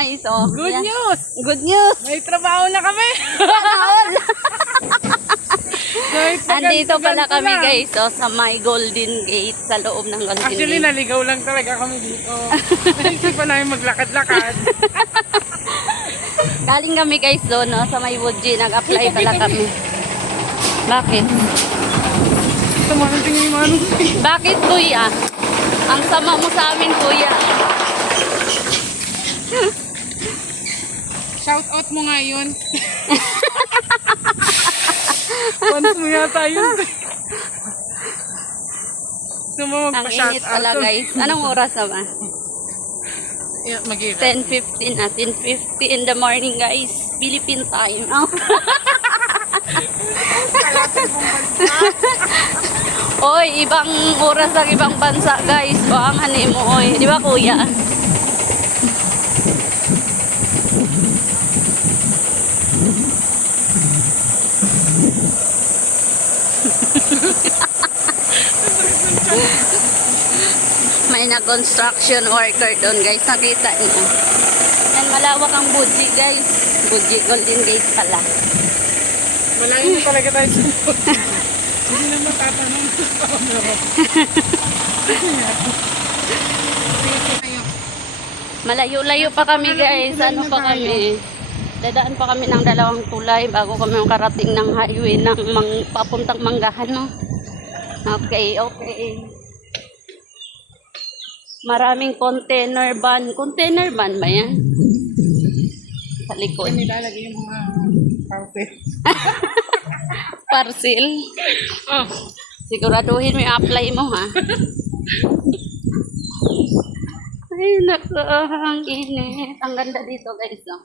guys. Oh, Good yan. news! Good news. May trabaho na kami! Kahit Andito pala ganito kami lang. guys, oh, sa my Golden Gate, sa loob ng Golden Actually, Gate. naligaw lang talaga kami dito. Naisip pa namin maglakad-lakad. Galing kami guys doon, no, sa may Woodji, nag-apply pala kami. Bakit? Tumahan tingin yung manong. Bakit kuya? Ang sama mo sa amin kuya. Shout out mo nga yun. Fans mo yata yun. Gusto mo Ang magpa-shout init out? pala guys. Anong oras naman? Yeah, mag-iikat. 10:15 na. 10:50 in the morning guys. Philippine time. Oh. Oy, ibang oras ang ibang bansa guys. Buangan mo oy. Di ba kuya? May na-construction worker doon guys. Nakita niyo. And malawak ang Woodji guys. Woodji Golden Gate pala. Malayo na talaga tayo sa hindi na matatanong sa camera. Malayo-layo pa kami guys. Ano pa kami? Dadaan pa kami ng 2 tulay bago kami makarating ng highway ng papuntang Manggahan, no? Okay, okay. Maraming container van. Container van ba yan? Sa likod. Nilalagay yung mga parcel. Parcel. Oh, Siguraduhin mo yung apply mo, ha? Ay, naku, ang init. Ang ganda dito, guys. Oh.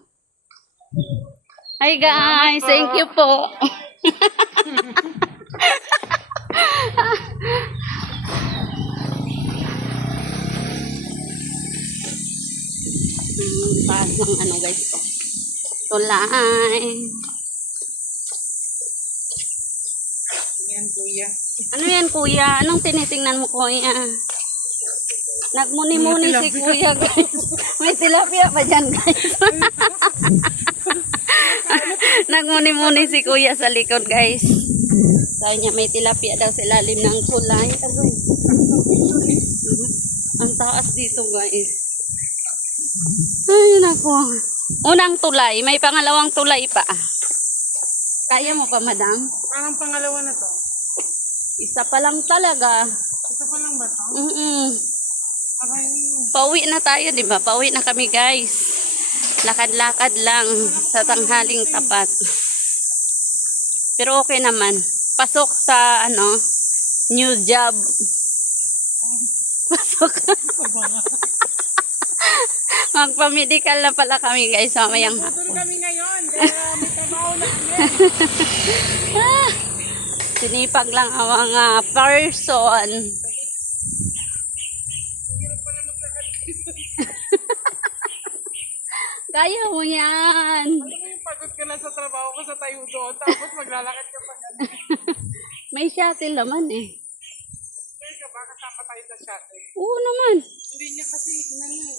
Hi, guys. Thank you po. Taas ng ano, guys. Oh. Tulay. yan kuya. Ano yan, kuya? Anong tinitingnan mo, kuya? Nagmuni-muni si kuya, guys. May tilapia pa dyan, guys. Nagmuni-muni si kuya sa likod, guys. Sabi niya, may tilapia daw sa ilalim ng tulay. Agoy. Ang taas dito, guys. Ay, naku. Unang tulay. May pangalawang tulay pa. Kaya mo pa, madam? Parang pangalawa na to. Isa pa lang talaga. Ito pa lang ba to? Okay. Pauwi na tayo, di ba? Pauwi na kami, guys. Lakad-lakad lang sa tanghaling tapat. Pero okay naman. Pasok sa, ano, new job. Pasok. Magpa-medical na pala kami, guys. Mamayang Doon kami ngayon. Kaya may trabaho na kami. sinipag lang ang mga person. Kaya mo yan. Alam mo yung pagod ka na sa trabaho ko sa tayo doon. Tapos maglalakad ka pa ganun. May shuttle naman eh. Kaya ka ba kasama tayo sa shuttle? Oo naman. Hindi niya kasi inano.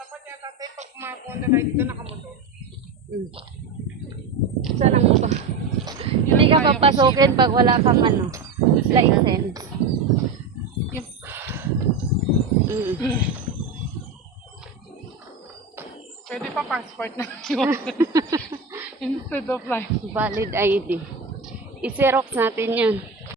Dapat yata tayo pag pumapunta tayo dito nakamotor. Saan mo ba? Hindi ka papasukin pag wala kang ano, license. Pwede pa passport na yun. Instead of life. Valid ID. I-xerox natin yan.